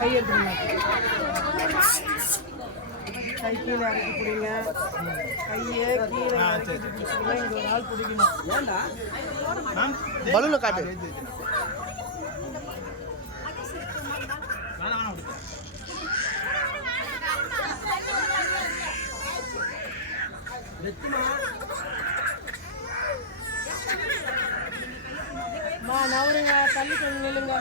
கை எடுத்துருங்க. கை கீழே இறக்கி பிடிங்க. கையை கீழே இறக்கிட்டு பிடிச்சிங்கன்னா இங்கே ஒரு ஆள் பிடிக்கணும். பலூனை காட்டு. நவருங்க, தள்ளி கொஞ்சம் நில்லுங்க.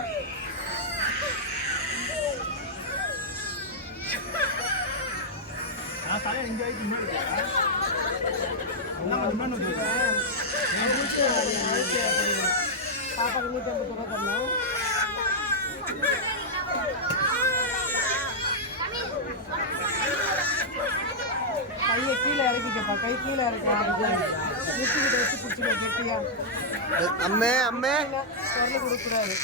பாப்பாக்கு 150 ரூபா தரணும். கையை கீழே இறக்கிக்கப்பா. கை கீழே இறக்க முட்டிக்கிட்ட வச்சு பிடிச்சிக்க கெட்டியா. அம்மே அம்மே குரல் கொடுக்கூடாது.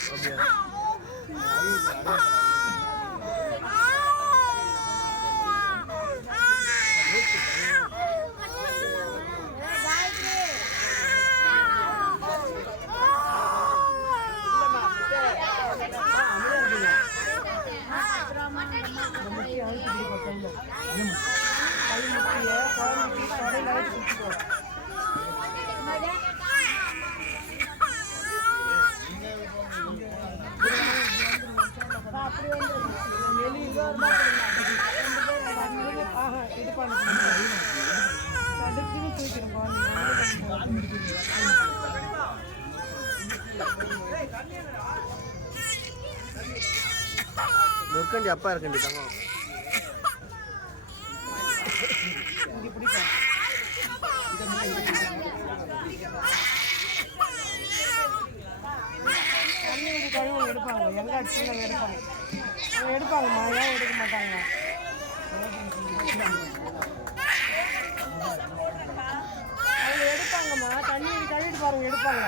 இது பண்ண இருக்கண்டி அப்பா இருக்கண்டி தங்கம். எடுப்பாங்க எங்க எடுப்பாங்க. அவங்க எடுப்பாங்கம்மா, ஏன் எடுக்க மாட்டாங்க? அவங்க எடுப்பாங்கம்மா, தண்ணி கழுவிட்டு பாருங்க, எடுப்பாங்க.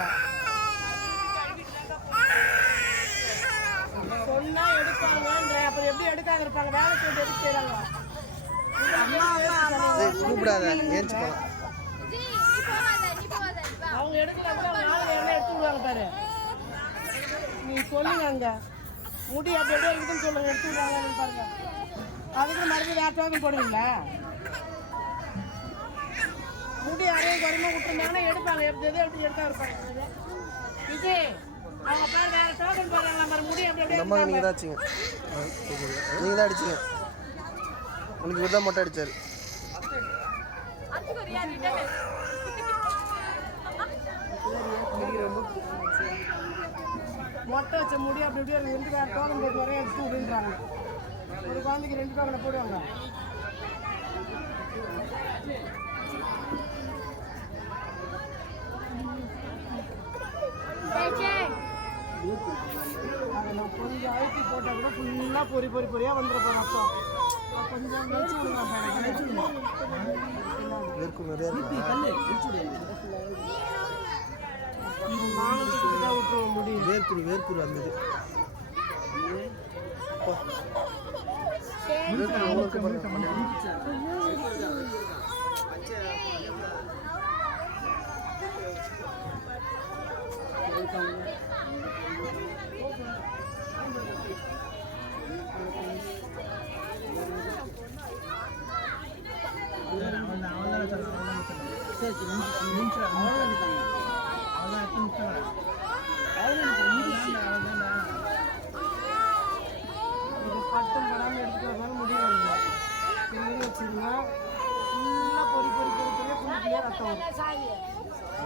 சொன்னா எடுப்பாங்கன்ற, அப்புறம் எப்படி எடுக்காம இருப்பாங்க? வேலை செய்து எடுத்து செய்யறாங்க. கூப்பிடாத ஏஞ்சி போலாம். அவங்க எடுக்கிறாங்க, என்ன எடுத்து விடுவாங்க பாரு. நீ சொல்லுங்க, அங்க முடி அப்படி எப்படி இருக்குன்னு சொல்லுங்க, எடுத்து விடுவாங்கன்னு பாருங்க. அதுக்கு மறுபடியும் வேற டோக்கன் போடுவீங்களா? முடி அரையும் குறைமா விட்டுருந்தாங்கன்னா எடுப்பாங்க. எப்படி எப்படி எடுத்தா இருப்பாங்க. இது அவங்க பேர் வேற டோக்கன் போடுறாங்களா பாரு. முடி அப்படி எப்படி நம்ம நீங்க தான் அடிச்சீங்க. நீங்க தான் அடிச்சீங்க. உங்களுக்கு இவர் தான் மொட்டை அடிச்சாரு. மொட்டை வச்ச முடி அப்படி அப்படியே 2 வேற டோக்கன் போட்டு வரையும் எடுத்து விடுன்றாங்க. ஒரு குழந்தைக்கு 2 டோக்கனை போடுவாங்க. நான் கொஞ்சம் அழுத்தி போட்டால் கூட ஃபுல்லாக பொறியாக வந்துடும். அப்போ கொஞ்சம் வச்சு விடுங்க. நானும் தான் விட்டுருவோம் முடியும். வேர்க்குரு வந்தது. பட்டம் படாமல் எடுத்துட்டு வந்தாலும் முடியும். வச்சுருங்க, ஃபுல்லாக பொறியாக ரத்தம் வரும்.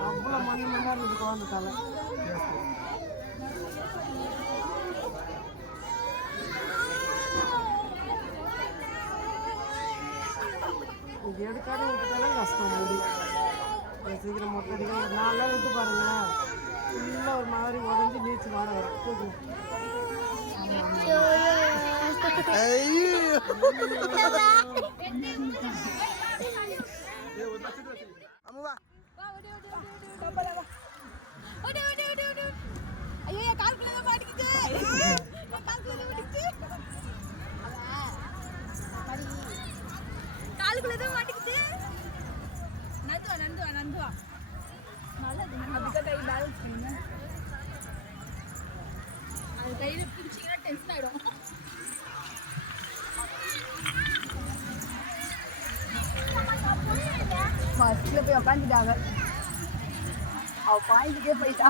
அவ்வளோ மண்ணாக இருந்தது குழந்தை தலை. இது எடுக்காத விட்டுட்டாலும் கஷ்டம். முடி சீக்கிரம் மொட்டை அடிக்க 4 நாள் விட்டு பாருங்க, ஃபுல்லாக ஒரு மாதிரி உடஞ்சி நீச்சு வாட வரும். கையில பிடிச்சிங்கன்னா டென்ஷன் ஆயிடும். ஃபர்ஸ்ட்ல போய் உட்காந்துட்டாங்க. அவ பாய்ஞ்சிட்டே போயிட்டா.